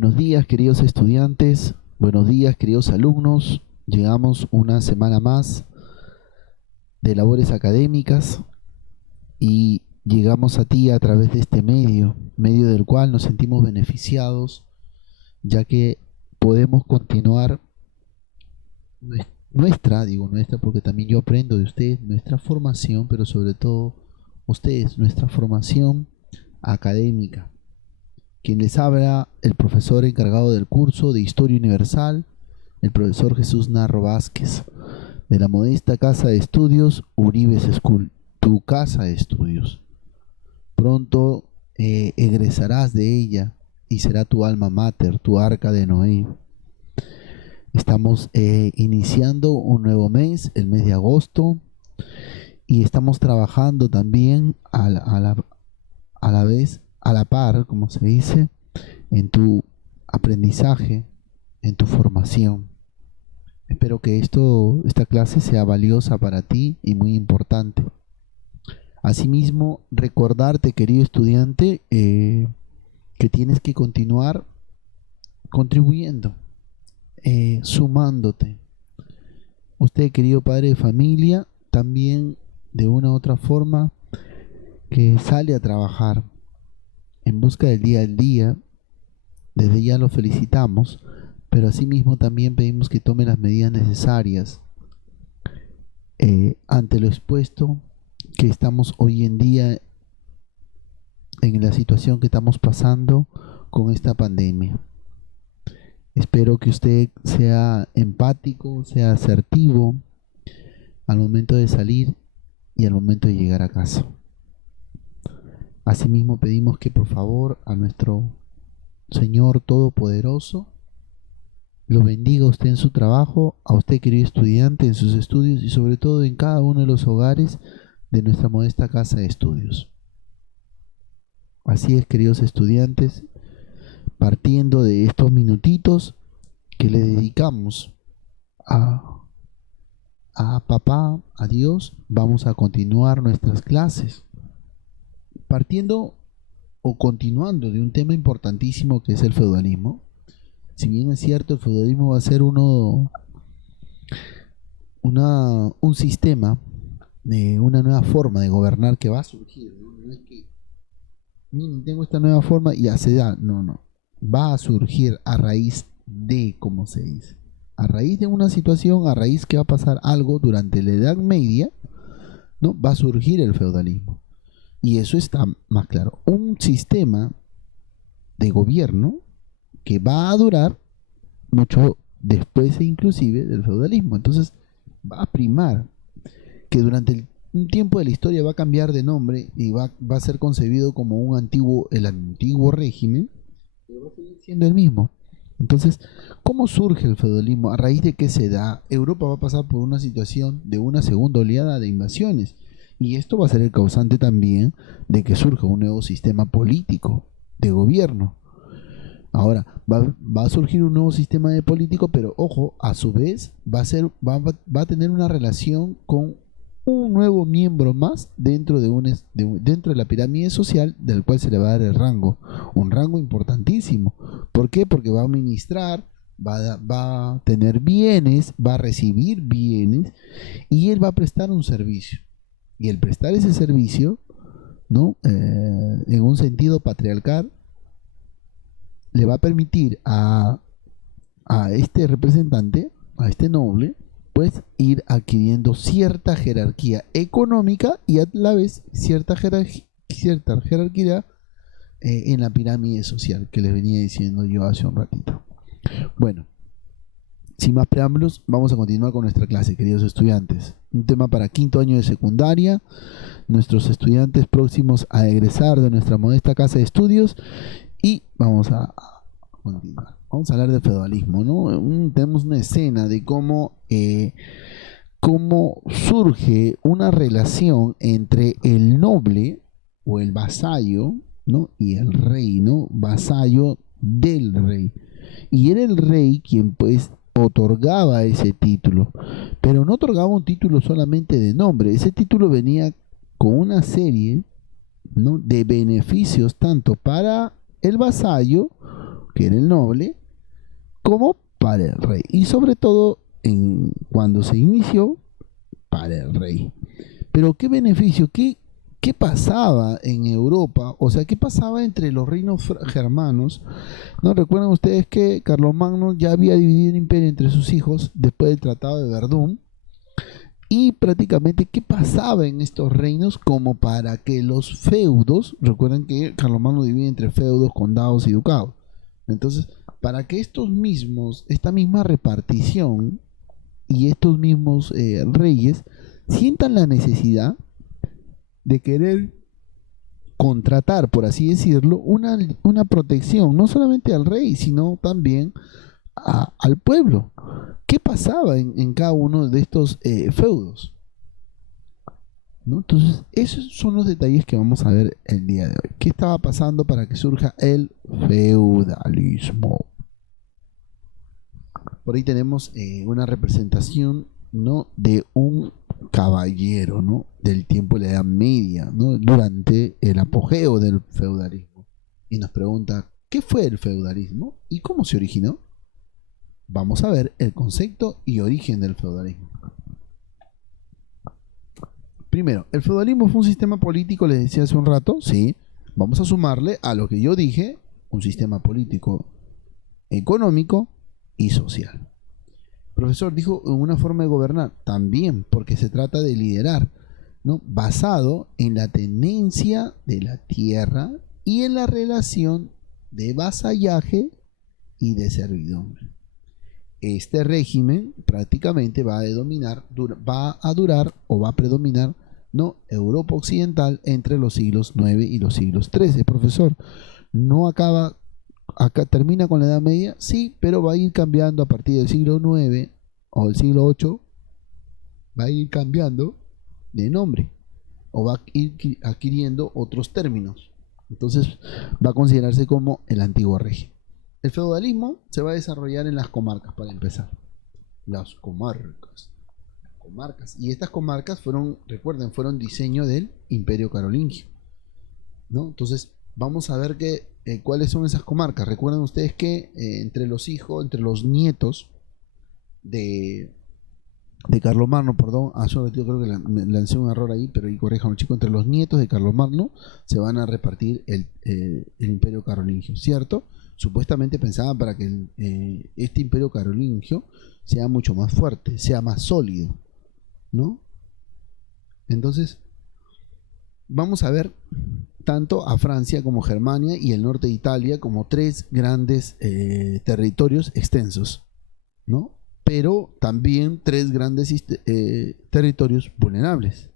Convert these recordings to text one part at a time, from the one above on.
Buenos días, queridos estudiantes, buenos días, queridos alumnos. Llegamos una semana más de labores académicas y llegamos a ti a través de este medio del cual nos sentimos beneficiados, ya que podemos continuar nuestra, porque también yo aprendo de ustedes, nuestra formación, pero sobre todo ustedes, nuestra formación académica. Quien les habla, el profesor encargado del curso de Historia Universal, el profesor Jesús Narro Vázquez, de la modesta casa de estudios Uribes School, tu casa de estudios. Pronto egresarás de ella y será tu alma mater, tu arca de Noé. Estamos iniciando un nuevo mes, el mes de agosto, y estamos trabajando también a la par, como se dice, en tu aprendizaje, en tu formación. Espero que esta clase sea valiosa para ti y muy importante. Asimismo, recordarte, querido estudiante, que tienes que continuar contribuyendo, sumándote. Usted, querido padre de familia, también de una u otra forma que sale a trabajar en busca del día al día. Desde ya lo felicitamos, pero asimismo también pedimos que tome las medidas necesarias ante lo expuesto que estamos hoy en día en la situación que estamos pasando con esta pandemia. Espero que usted sea empático, sea asertivo al momento de salir y al momento de llegar a casa. Asimismo pedimos que por favor a nuestro Señor Todopoderoso lo bendiga a usted en su trabajo, a usted, querido estudiante, en sus estudios y sobre todo en cada uno de los hogares de nuestra modesta casa de estudios. Así es, queridos estudiantes, partiendo de estos minutitos que le dedicamos a papá, a Dios, vamos a continuar nuestras clases. Partiendo o continuando de un tema importantísimo que es el feudalismo. Si bien es cierto, el feudalismo va a ser un sistema de una nueva forma de gobernar que va a surgir, ¿no? No es que, miren, tengo esta nueva forma y ya se da, no. Va a surgir a raíz de, como se dice, a raíz de una situación, a raíz que va a pasar algo durante la Edad Media, ¿no? Va a surgir el feudalismo. Y eso está más claro. Un sistema de gobierno que va a durar mucho después inclusive del feudalismo. Entonces va a primar que durante un tiempo de la historia va a cambiar de nombre y va a ser concebido como el antiguo régimen, pero va a seguir siendo el mismo. Entonces, ¿cómo surge el feudalismo? ¿A raíz de qué se da? Europa va a pasar por una situación de una segunda oleada de invasiones. Y esto va a ser el causante también de que surja un nuevo sistema político de gobierno. Ahora, va a surgir un nuevo sistema de político, pero ojo, a su vez va a tener una relación con un nuevo miembro más dentro de la pirámide social, del cual se le va a dar el rango, un rango importantísimo. ¿Por qué? Porque va a administrar, va a tener bienes, va a recibir bienes y él va a prestar un servicio. Y el prestar ese servicio, ¿no? En un sentido patriarcal, le va a permitir a este representante, a este noble, pues ir adquiriendo cierta jerarquía económica y a la vez cierta jerarquía en la pirámide social que les venía diciendo yo hace un ratito. Bueno, sin más preámbulos, vamos a continuar con nuestra clase, queridos estudiantes. Un tema para quinto año de secundaria, nuestros estudiantes próximos a egresar de nuestra modesta casa de estudios, y vamos a continuar. Vamos a hablar del feudalismo, ¿no? Tenemos una escena de cómo surge una relación entre el noble o el vasallo, ¿no? Y el rey, ¿no? Vasallo del rey. Y era el rey quien pues otorgaba ese título, pero no otorgaba un título solamente de nombre. Ese título venía con una serie, ¿no?, de beneficios tanto para el vasallo que era el noble, como para el rey. Y sobre todo, cuando se inició, para el rey. Pero ¿qué beneficio? ¿Qué pasaba en Europa? O sea, ¿qué pasaba entre los reinos germanos? ¿No recuerdan ustedes que Carlomagno ya había dividido el imperio entre sus hijos después del Tratado de Verdún? Y prácticamente, ¿qué pasaba en estos reinos como para que los feudos, recuerden que Carlomagno divide entre feudos, condados y ducados? Entonces, para que esta misma repartición y estos mismos reyes sientan la necesidad de querer contratar, por así decirlo, una protección, no solamente al rey, sino también al pueblo. ¿Qué pasaba en cada uno de estos feudos? ¿No? Entonces, esos son los detalles que vamos a ver el día de hoy. ¿Qué estaba pasando para que surja el feudalismo? Por ahí tenemos una representación, ¿no?, de un caballero, ¿no?, del tiempo de la Edad Media, ¿no?, durante el apogeo del feudalismo. Y nos pregunta, ¿qué fue el feudalismo y cómo se originó? Vamos a ver el concepto y origen del feudalismo. Primero, el feudalismo fue un sistema político, les decía hace un rato, sí. Vamos a sumarle a lo que yo dije, un sistema político, económico y social. Profesor, dijo una forma de gobernar, también, porque se trata de liderar, ¿no?, basado en la tenencia de la tierra y en la relación de vasallaje y de servidumbre. Este régimen prácticamente va a durar o va a predominar, ¿no?, Europa occidental entre los siglos 9 y los siglos 13. Profesor, no acá termina con la Edad Media, sí, pero va a ir cambiando a partir del siglo 9 o del siglo 8, va a ir cambiando de nombre o va a ir adquiriendo otros términos. Entonces va a considerarse como el antiguo régimen. El feudalismo se va a desarrollar en las comarcas, para empezar. Las comarcas. Y estas comarcas recuerden, fueron diseño del Imperio Carolingio, ¿no? Entonces, vamos a ver cuáles son esas comarcas. Recuerden ustedes que entre los nietos de Carlomagno, perdón, hace un ratito creo que lancé un error ahí, pero ahí corrijan, chicos, entre los nietos de Carlomagno se van a repartir el Imperio Carolingio, ¿cierto? Supuestamente pensaban para que este Imperio Carolingio sea mucho más fuerte, sea más sólido, ¿no? Entonces, vamos a ver tanto a Francia como Germania y el norte de Italia como tres grandes territorios extensos, ¿no? Pero también tres grandes territorios vulnerables.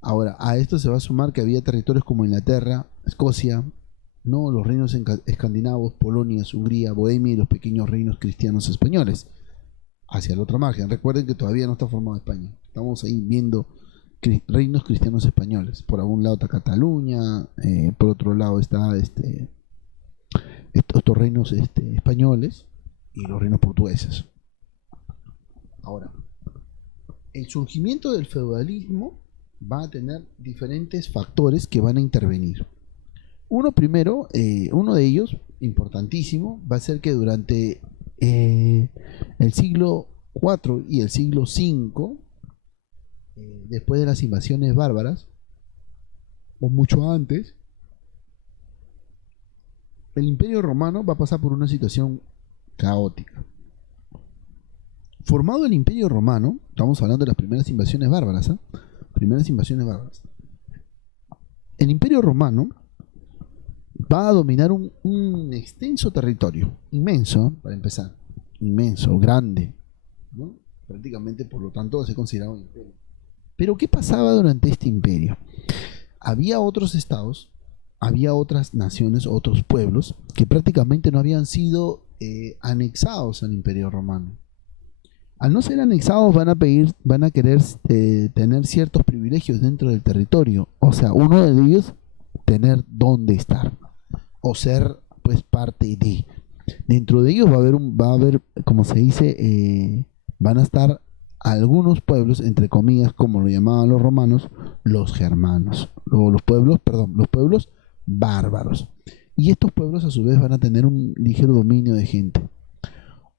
Ahora, a esto se va a sumar que había territorios como Inglaterra, Escocia, ¿no?, los reinos escandinavos, Polonia, Hungría, Bohemia y los pequeños reinos cristianos españoles hacia la otra margen. Recuerden que todavía no está formada España. Estamos ahí viendo reinos cristianos españoles. Por algún lado está Cataluña, por otro lado está estos reinos españoles y los reinos portugueses. Ahora, el surgimiento del feudalismo va a tener diferentes factores que van a intervenir. Uno de ellos, importantísimo, va a ser que durante el siglo IV y el siglo V, después de las invasiones bárbaras, o mucho antes, el Imperio Romano va a pasar por una situación caótica. Formado el Imperio Romano, estamos hablando de las primeras invasiones bárbaras, el Imperio Romano va a dominar un extenso territorio, inmenso, para empezar, inmenso, grande, ¿no? Prácticamente, por lo tanto, se consideraba un imperio. Pero ¿qué pasaba durante este imperio? Había otros estados, había otras naciones, otros pueblos, que prácticamente no habían sido anexados al Imperio Romano. Al no ser anexados van a querer tener ciertos privilegios dentro del territorio. O sea, uno de ellos, tener dónde estar o ser pues parte de. Dentro de ellos va a haber, como se dice, van a estar algunos pueblos, entre comillas, como lo llamaban los romanos, los germanos, o los pueblos bárbaros. y estos pueblos a su vez van a tener un ligero dominio de gente.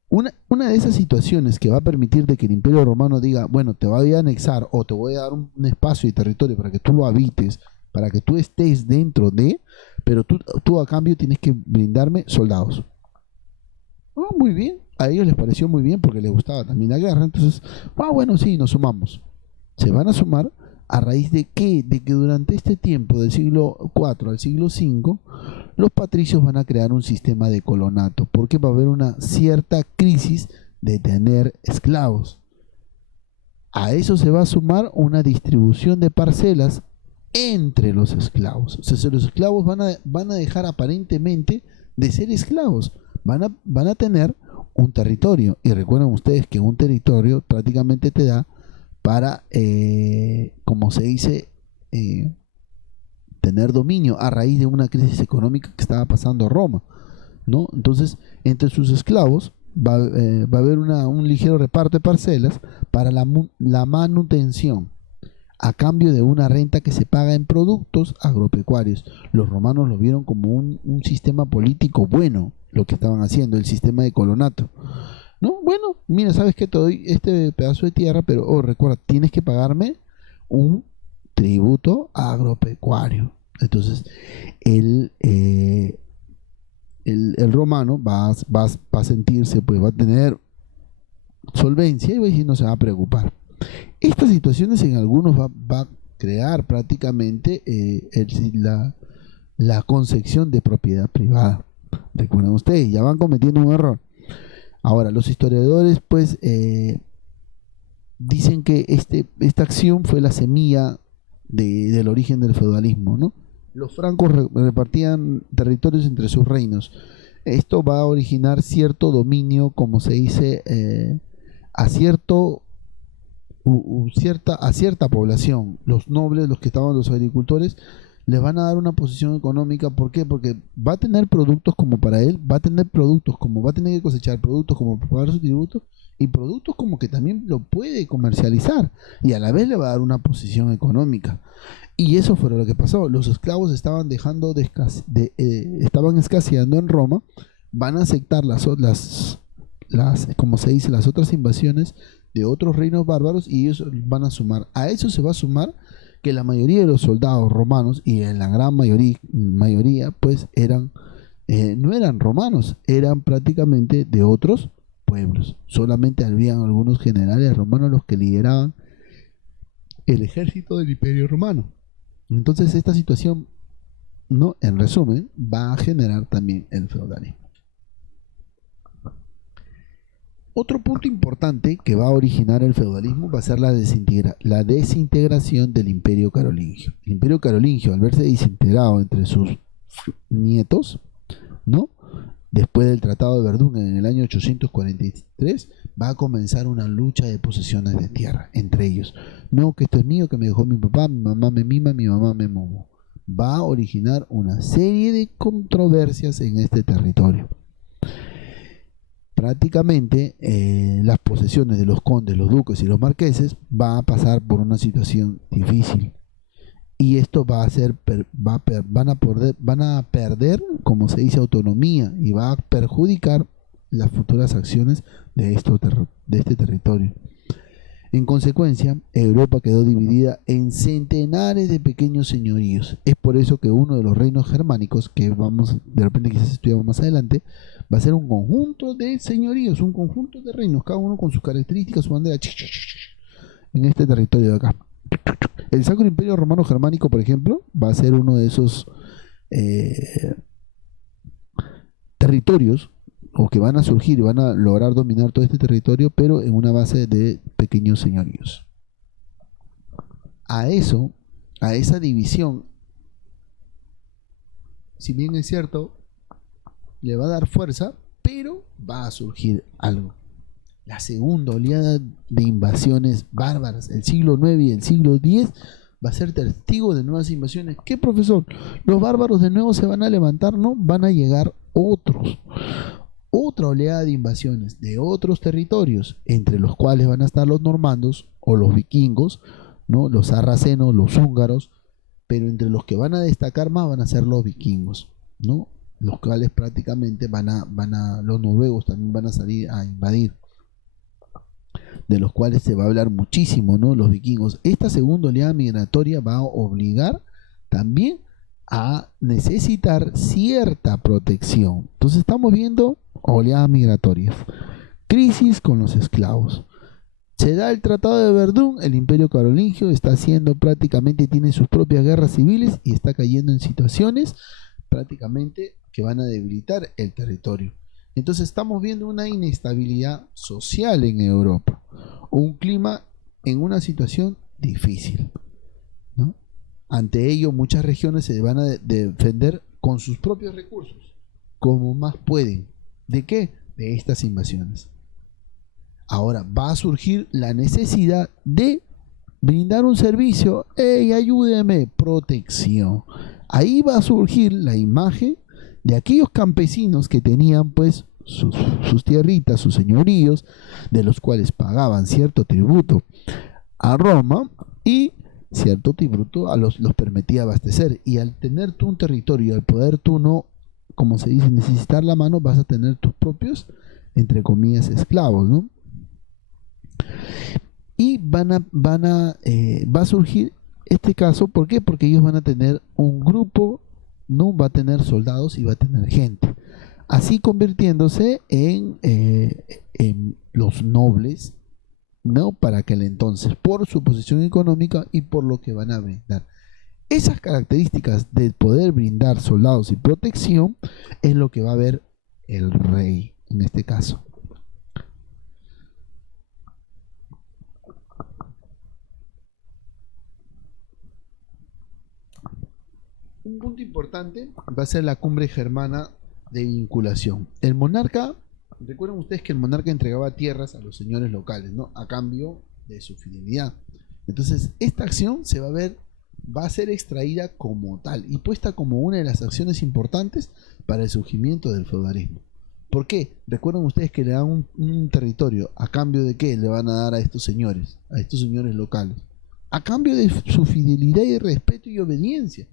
Una de esas situaciones que va a permitir de que el Imperio Romano diga, bueno, te voy a anexar o te voy a dar un espacio y territorio para que tú lo habites, para que tú estés dentro de, pero tú a cambio tienes que brindarme soldados. Ah, muy bien, a ellos les pareció muy bien porque les gustaba también la guerra, entonces, bueno, sí, nos sumamos. Se van a sumar a raíz de qué, de que durante este tiempo del siglo IV al siglo V, los patricios van a crear un sistema de colonato, porque va a haber una cierta crisis de tener esclavos. A eso se va a sumar una distribución de parcelas entre los esclavos. O sea, los esclavos van a dejar aparentemente de ser esclavos, van a tener un territorio. Y recuerden ustedes que un territorio prácticamente te da para, como se dice, tener dominio a raíz de una crisis económica que estaba pasando Roma, ¿no? Entonces, entre sus esclavos va a haber un ligero reparto de parcelas para la manutención, a cambio de una renta que se paga en productos agropecuarios. Los romanos lo vieron como un sistema político bueno, lo que estaban haciendo, el sistema de colonato. ¿No? Bueno, mira, sabes que te doy este pedazo de tierra, pero recuerda, tienes que pagarme un tributo agropecuario. Entonces, el romano va a sentirse, pues va a tener solvencia y va a decir, no se va a preocupar. Estas situaciones en algunos va a crear prácticamente la concepción de propiedad privada. Recuerden ustedes, ya van cometiendo un error. Ahora, los historiadores pues dicen que esta acción fue la semilla del origen del feudalismo, ¿no? Los francos repartían territorios entre sus reinos. Esto va a originar cierto dominio, como se dice, a cierta población. Los nobles, los que estaban, los agricultores, les van a dar una posición económica. ¿Por qué? Porque va a tener productos como para él, va a tener productos como va a tener que cosechar, productos como para pagar su tributo, y productos como que también lo puede comercializar, y a la vez le va a dar una posición económica. Y eso fue lo que pasó. Los esclavos estaban dejando estaban escaseando en Roma. Van a aceptar como se dice, las otras invasiones de otros reinos bárbaros, y ellos van a sumar. A eso se va a sumar que la mayoría de los soldados romanos, y en la gran mayoría pues no eran romanos, eran prácticamente de otros pueblos. Solamente habían algunos generales romanos los que lideraban el ejército del Imperio Romano. Entonces esta situación, ¿no?, en resumen, va a generar también el feudalismo. Otro punto importante que va a originar el feudalismo va a ser la desintegración del Imperio Carolingio. El Imperio Carolingio, al verse desintegrado entre sus nietos, ¿no?, después del Tratado de Verdún en el año 843, va a comenzar una lucha de posesiones de tierra entre ellos. No, que esto es mío, que me dejó mi papá, mi mamá me mima, mi mamá me momo. Va a originar una serie de controversias en este territorio. Prácticamente las posesiones de los condes, los duques y los marqueses van a pasar por una situación difícil, y esto va a ser van a perder, como se dice, autonomía, y va a perjudicar las futuras acciones de este territorio. En consecuencia, Europa quedó dividida en centenares de pequeños señoríos. Es por eso que uno de los reinos germánicos, que vamos de repente quizás estudiamos más adelante, va a ser un conjunto de señoríos, un conjunto de reinos, cada uno con sus características, su bandera, en este territorio de acá. El Sacro Imperio Romano Germánico, por ejemplo, va a ser uno de esos territorios, o que van a surgir y van a lograr dominar todo este territorio, pero en una base de pequeños señoríos. A esa división, si bien es cierto, le va a dar fuerza, pero va a surgir algo. La segunda oleada de invasiones bárbaras, el siglo IX y el siglo X, va a ser testigo de nuevas invasiones. ¿Qué, profesor? Los bárbaros de nuevo se van a levantar, ¿no? Van a llegar otra oleada de invasiones de otros territorios, entre los cuales van a estar los normandos o los vikingos, ¿no?, los sarracenos, los húngaros, pero entre los que van a destacar más van a ser los vikingos, ¿no? los cuales prácticamente los noruegos también van a salir a invadir, de los cuales se va a hablar muchísimo, ¿no? Los vikingos. Esta segunda oleada migratoria va a obligar también a necesitar cierta protección. Entonces estamos viendo oleadas migratorias. Crisis con los esclavos. Se da el Tratado de Verdún, el Imperio Carolingio está haciendo prácticamente, tiene sus propias guerras civiles y está cayendo en situaciones prácticamente que van a debilitar el territorio. Entonces estamos viendo una inestabilidad social en Europa, un clima en una situación difícil, ¿no? Ante ello, muchas regiones se van a defender con sus propios recursos, como más pueden. ¿De qué? De estas invasiones. Ahora va a surgir la necesidad de brindar un servicio. ¡Ey, ayúdeme! Protección. Ahí va a surgir la imagen de aquellos campesinos que tenían pues sus tierritas, sus señoríos, de los cuales pagaban cierto tributo a Roma y cierto tributo los permitía abastecer. Y al tener tú un territorio, al poder tú no, como se dice, necesitar la mano, vas a tener tus propios, entre comillas, esclavos, ¿no? Y va a surgir este caso, ¿por qué? Porque ellos van a tener un grupo, no va a tener soldados y va a tener gente, así convirtiéndose en los nobles, ¿no? Para aquel entonces, por su posición económica y por lo que van a brindar. Esas características de poder brindar soldados y protección es lo que va a ver el rey en este caso. Un punto importante va a ser la cumbre germana de vinculación. El monarca, recuerden ustedes que el monarca entregaba tierras a los señores locales, ¿no? A cambio de su fidelidad. Entonces, esta acción se va a ver, va a ser extraída como tal y puesta como una de las acciones importantes para el surgimiento del feudalismo. ¿Por qué? Recuerden ustedes que le dan un territorio, ¿a cambio de qué le van a dar a estos señores locales? A cambio de su fidelidad y respeto y obediencia.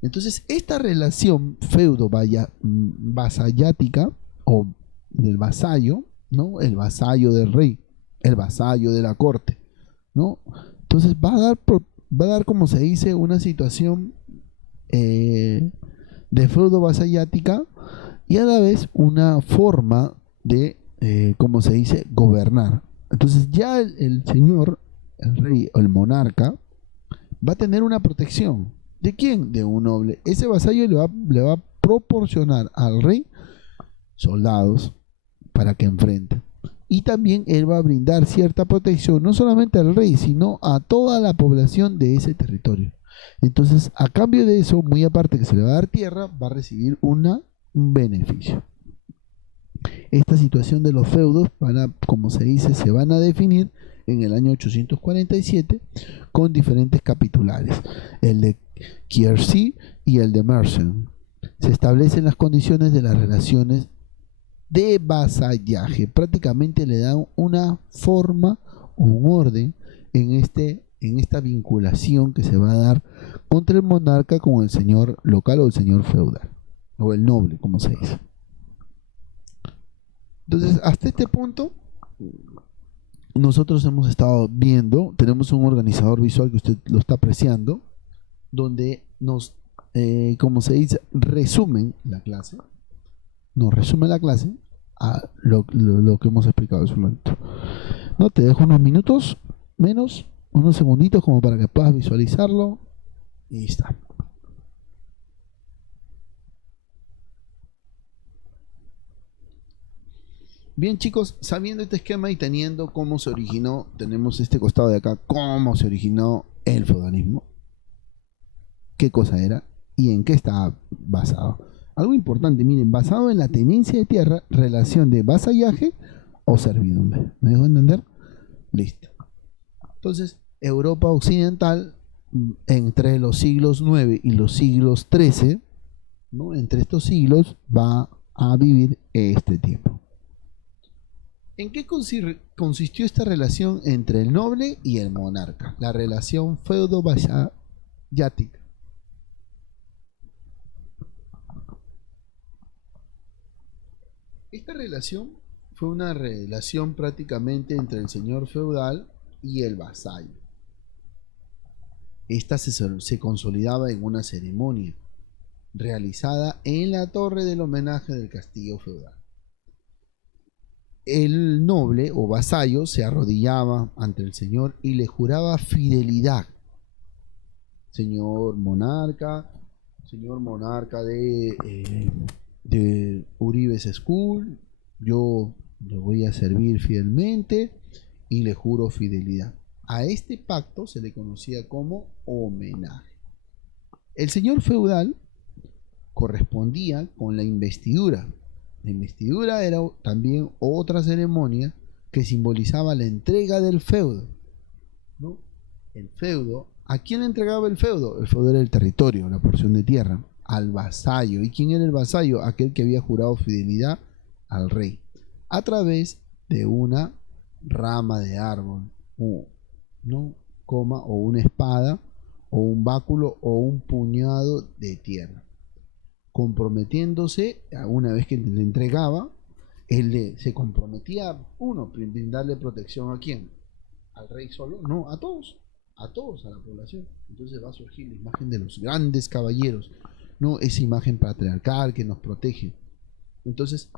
Entonces, esta relación feudo-vasallática o del vasallo, ¿no? El vasallo del rey, el vasallo de la corte, ¿no? Entonces va a dar como se dice, una situación de feudo-vasallática y a la vez una forma de, como se dice, gobernar. Entonces ya el señor, el rey o el monarca, va a tener una protección. ¿De quién? De un noble. Ese vasallo le va a proporcionar al rey soldados para que enfrente. Y también él va a brindar cierta protección, no solamente al rey, sino a toda la población de ese territorio. Entonces, a cambio de eso, muy aparte que se le va a dar tierra, va a recibir un beneficio. Esta situación de los feudos, como se dice, se van a definir en el año 847 con diferentes capitulares. El de Quercy y el de Mersenne. Se establecen las condiciones de las relaciones de vasallaje. Prácticamente le dan una forma, un orden en esta vinculación que se va a dar contra el monarca con el señor local o el señor feudal, o el noble, como se dice. Entonces, hasta este punto, nosotros hemos estado viendo, tenemos un organizador visual que usted lo está apreciando, donde nos, como se dice, resumen la clase a lo que hemos explicado hace un momento. No, te dejo unos minutos, unos segunditos como para que puedas visualizarlo y está. Bien, chicos, sabiendo este esquema y teniendo cómo se originó, tenemos este costado de acá, cómo se originó el feudalismo, qué cosa era y en qué estaba basado. Algo importante, miren, basado en la tenencia de tierra, relación de vasallaje o servidumbre. ¿Me dejo entender? Listo. Entonces, Europa occidental, entre los siglos 9 y los siglos 13, ¿no? Entre estos siglos va a vivir este tiempo. ¿En qué consistió esta relación entre el noble y el monarca? La relación feudo-vasallática. Esta relación fue una relación prácticamente entre el señor feudal y el vasallo. Esta se consolidaba en una ceremonia realizada en la torre del homenaje del castillo feudal. El noble o vasallo se arrodillaba ante el señor y le juraba fidelidad. Señor monarca de Uribes School, yo le voy a servir fielmente y le juro fidelidad. A este pacto se le conocía como homenaje. El señor feudal correspondía con la investidura. La investidura era también otra ceremonia que simbolizaba la entrega del feudo, ¿no? El feudo, ¿a quién le entregaba el feudo? El feudo era el territorio, la porción de tierra, al vasallo. ¿Y quién era el vasallo? Aquel que había jurado fidelidad al rey, a través de una rama de árbol, ¿no? O una espada, o un báculo, o un puñado de tierra, comprometiéndose. Una vez que le entregaba, él se comprometía, brindarle protección. ¿A quién? ¿Al rey solo? No, a todos, a la población. Entonces va a surgir la imagen de los grandes caballeros, no esa imagen patriarcal que nos protege. Entonces,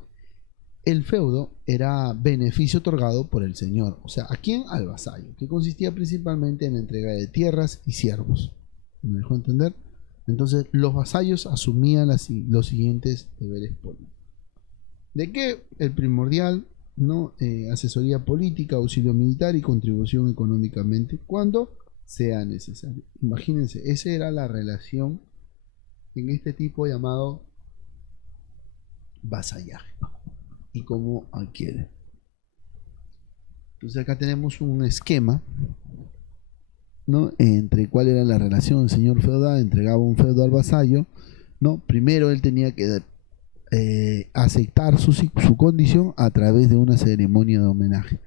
el feudo era beneficio otorgado por el señor. O sea, ¿a quién? Al vasallo, que consistía principalmente en la entrega de tierras y siervos. ¿Me dejó entender? Entonces, los vasallos asumían los siguientes deberes políticos. ¿De qué? El primordial, ¿no? Asesoría política, auxilio militar y contribución económicamente cuando sea necesario. Imagínense, esa era la relación en este tipo llamado vasallaje y cómo adquiere. Entonces acá tenemos un esquema, ¿no? Entre cuál era la relación. El señor feudal entregaba un feudo al vasallo, ¿no? Primero él tenía que aceptar su condición a través de una ceremonia de homenaje,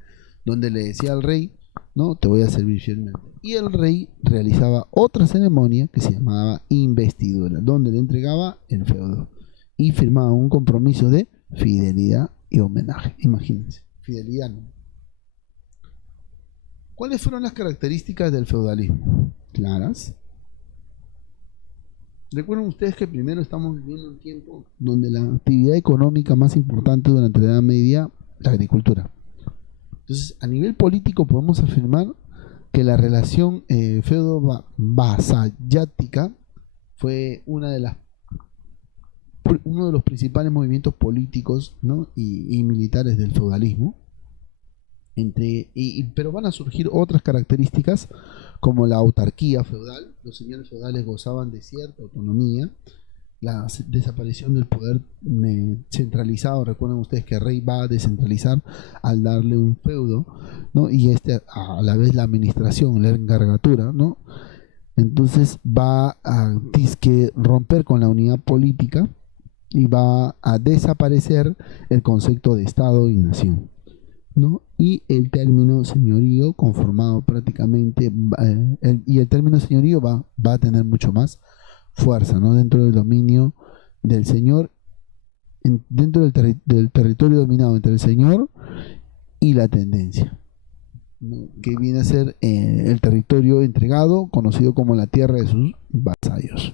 donde le decía al rey, no, te voy a servir fielmente. Y el rey realizaba otra ceremonia que se llamaba investidura, donde le entregaba el feudo y firmaba un compromiso de fidelidad y homenaje. Imagínense, fidelidad no. ¿Cuáles fueron las características del feudalismo? Claras. Recuerden ustedes que primero estamos viviendo un tiempo donde la actividad económica más importante durante la Edad Media, la agricultura. Entonces, a nivel político podemos afirmar que la relación feudo-vasallática fue uno de los principales movimientos políticos, ¿no? y militares del feudalismo. Pero van a surgir otras características como la autarquía feudal. Los señores feudales gozaban de cierta autonomía, la desaparición del poder centralizado. Recuerden ustedes que el rey va a descentralizar al darle un feudo, ¿no? Y a la vez la administración, la encargatura, ¿no? Entonces va a romper con la unidad política y va a desaparecer el concepto de Estado y nación, ¿no? Y el término señorío conformado prácticamente, y el término señorío va a tener mucho más fuerza, ¿no? Dentro del dominio del señor, dentro del territorio dominado entre el señor y la tendencia, ¿no? Que viene a ser el territorio entregado, conocido como la tierra de sus vasallos.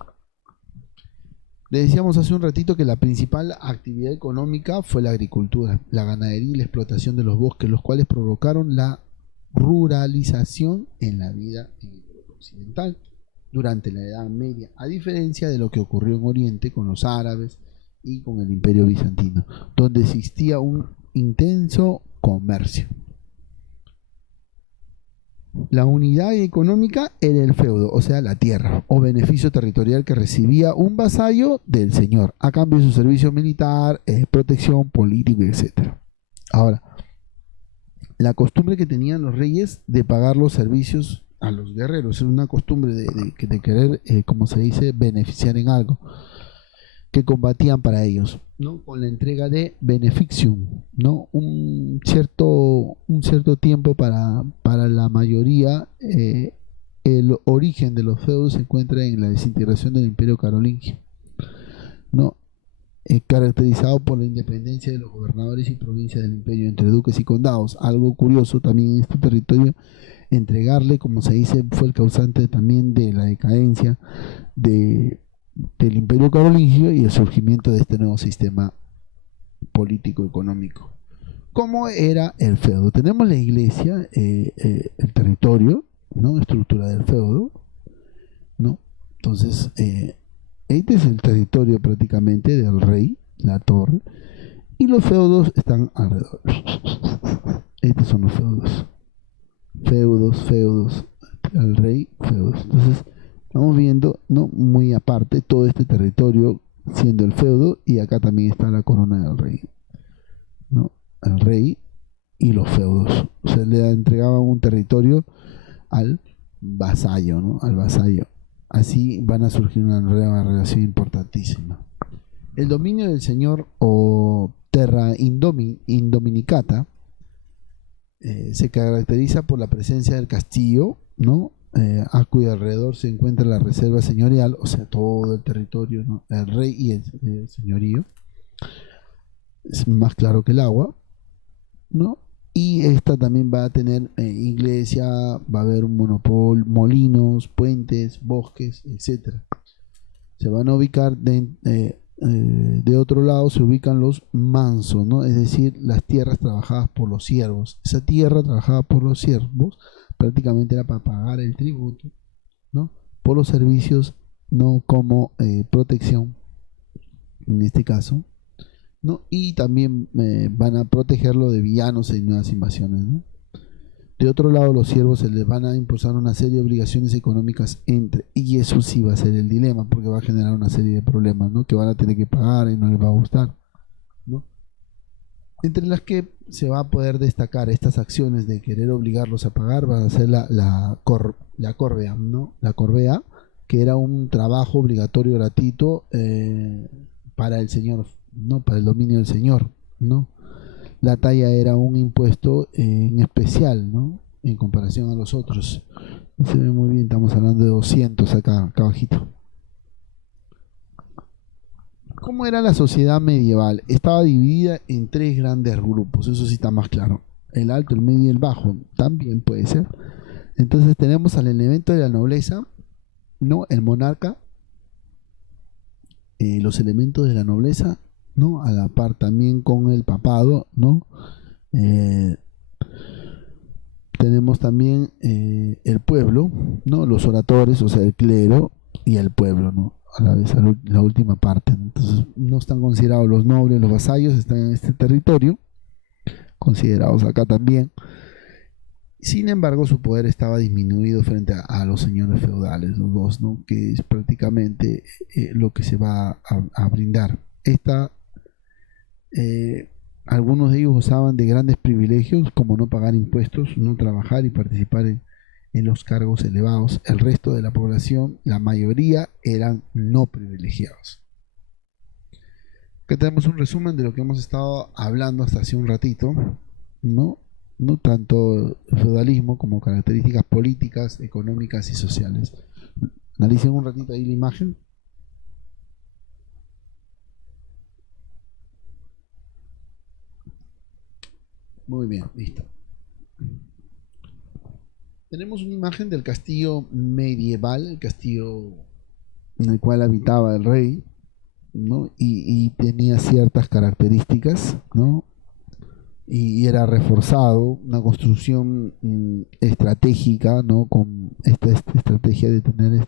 Le decíamos hace un ratito que la principal actividad económica fue la agricultura, la ganadería y la explotación de los bosques, los cuales provocaron la ruralización en la vida en el Europa occidental durante la Edad Media, a diferencia de lo que ocurrió en Oriente con los árabes y con el Imperio Bizantino, donde existía un intenso comercio. La unidad económica era el feudo, o sea, la tierra o beneficio territorial que recibía un vasallo del señor a cambio de su servicio militar, protección, político, etc. Ahora, la costumbre que tenían los reyes de pagar los servicios a los guerreros es una costumbre de querer, como se dice, beneficiar en algo que combatían para ellos, ¿no? Con la entrega de beneficium, ¿no? Un cierto tiempo para la mayoría. El origen de los feudos se encuentra en la desintegración del Imperio Carolingio, ¿no? caracterizado por la independencia de los gobernadores y provincias del imperio entre duques y condados. Algo curioso también en este territorio, entregarle, como se dice, fue el causante también de la decadencia de, del imperio carolingio y el surgimiento de este nuevo sistema político económico. ¿Cómo era el feudo? Tenemos la iglesia, el territorio, ¿no? Estructura del feudo, ¿no? Entonces, este es el territorio prácticamente del rey, la torre, y los feudos están alrededor. Estos son los feudos. Feudos, el rey, feudos. Entonces, estamos viendo, ¿no? Muy aparte todo este territorio siendo el feudo, y acá también está la corona del rey, ¿no? El rey y los feudos. O sea, le entregaban un territorio al vasallo, ¿no? Al vasallo. Así van a surgir una nueva relación importantísima. El dominio del señor o terra indominicata se caracteriza por la presencia del castillo, ¿no? A cuyo alrededor se encuentra la reserva señorial, o sea, todo el territorio, ¿no? El rey y el señorío. Es más claro que el agua, ¿no? Y esta también va a tener iglesia, va a haber un monopolio, molinos, puentes, bosques, etcétera. Se van a ubicar de otro lado, se ubican los mansos, ¿no? Es decir, las tierras trabajadas por los siervos. Esa tierra trabajada por los siervos prácticamente era para pagar el tributo, ¿no? Por los servicios, no como protección, en este caso, ¿no? Y también van a protegerlo de villanos y nuevas invasiones, ¿no? De otro lado, los siervos se les van a impulsar una serie de obligaciones económicas y eso sí va a ser el dilema, porque va a generar una serie de problemas, ¿no? Que van a tener que pagar y no les va a gustar, ¿no? Entre las que se va a poder destacar estas acciones de querer obligarlos a pagar, va a ser la corvea, ¿no? La corvea, que era un trabajo obligatorio gratuito para el señor, ¿no? Para el dominio del señor, ¿no? La talla era un impuesto en especial, ¿no? En comparación a los otros. No se ve muy bien, estamos hablando de 200 acá abajito. ¿Cómo era la sociedad medieval? Estaba dividida en tres grandes grupos, eso sí está más claro. El alto, el medio y el bajo, también puede ser. Entonces tenemos al elemento de la nobleza, ¿no? El monarca, los elementos de la nobleza, ¿no? A la par también con el papado, ¿no? Eh, tenemos también el pueblo, ¿no? Los oradores, o sea, el clero y el pueblo, ¿no? A la vez, la última parte. Entonces, no están considerados los nobles, los vasallos, están en este territorio, considerados acá también. Sin embargo, su poder estaba disminuido frente a los señores feudales, los dos, ¿no? Que es prácticamente lo que se va a brindar. Algunos de ellos gozaban de grandes privilegios, como no pagar impuestos, no trabajar y participar en los cargos elevados. El resto de la población, la mayoría, eran no privilegiados. Acá tenemos un resumen de lo que hemos estado hablando hasta hace un ratito, ¿no? No tanto el feudalismo como características políticas, económicas y sociales. Analicen un ratito ahí la imagen. Muy bien, listo. Tenemos una imagen del castillo medieval, el castillo en el cual habitaba el rey, ¿no? Y tenía ciertas características, ¿no? Y era reforzado, una construcción estratégica, ¿no? Con esta estrategia de tener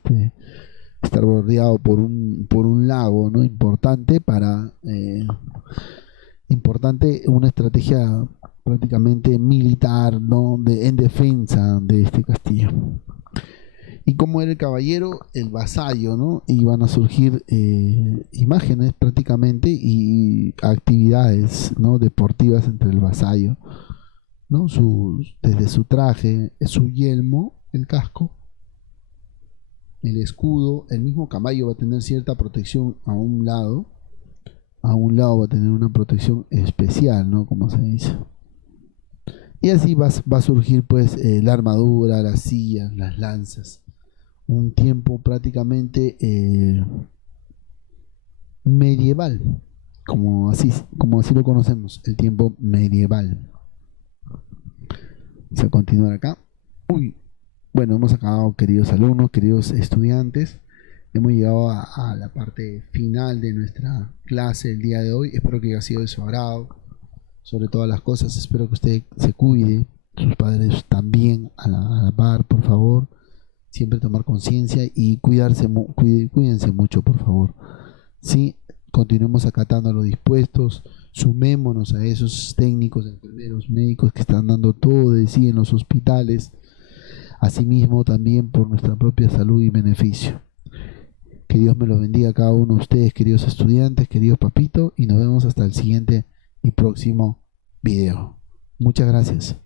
estar bordeado por un lago, ¿no? Importante, una estrategia prácticamente militar, ¿no? En defensa de este castillo. Y como era el caballero, el vasallo, ¿no? Iban a surgir imágenes prácticamente y actividades, ¿no? Deportivas entre el vasallo, ¿no? Desde su traje, su yelmo, el casco, el escudo, el mismo caballo va a tener cierta protección a un lado va a tener una protección especial, ¿no? Como se dice. Y así va a surgir pues la armadura, las sillas, las lanzas. Un tiempo prácticamente medieval, como así lo conocemos, el tiempo medieval. Vamos a continuar acá. Uy, bueno, hemos acabado, queridos alumnos, queridos estudiantes. Hemos llegado a la parte final de nuestra clase el día de hoy. Espero que haya sido de su agrado. Sobre todas las cosas, espero que usted se cuide, sus padres también a la par, por favor. Siempre tomar conciencia y cuídense mucho, por favor. Sí, continuemos acatando lo dispuestos, sumémonos a esos técnicos, enfermeros, médicos que están dando todo de sí en los hospitales, asimismo también por nuestra propia salud y beneficio. Que Dios me los bendiga a cada uno de ustedes, queridos estudiantes, queridos papitos, y nos vemos hasta el siguiente y próximo video. Muchas gracias.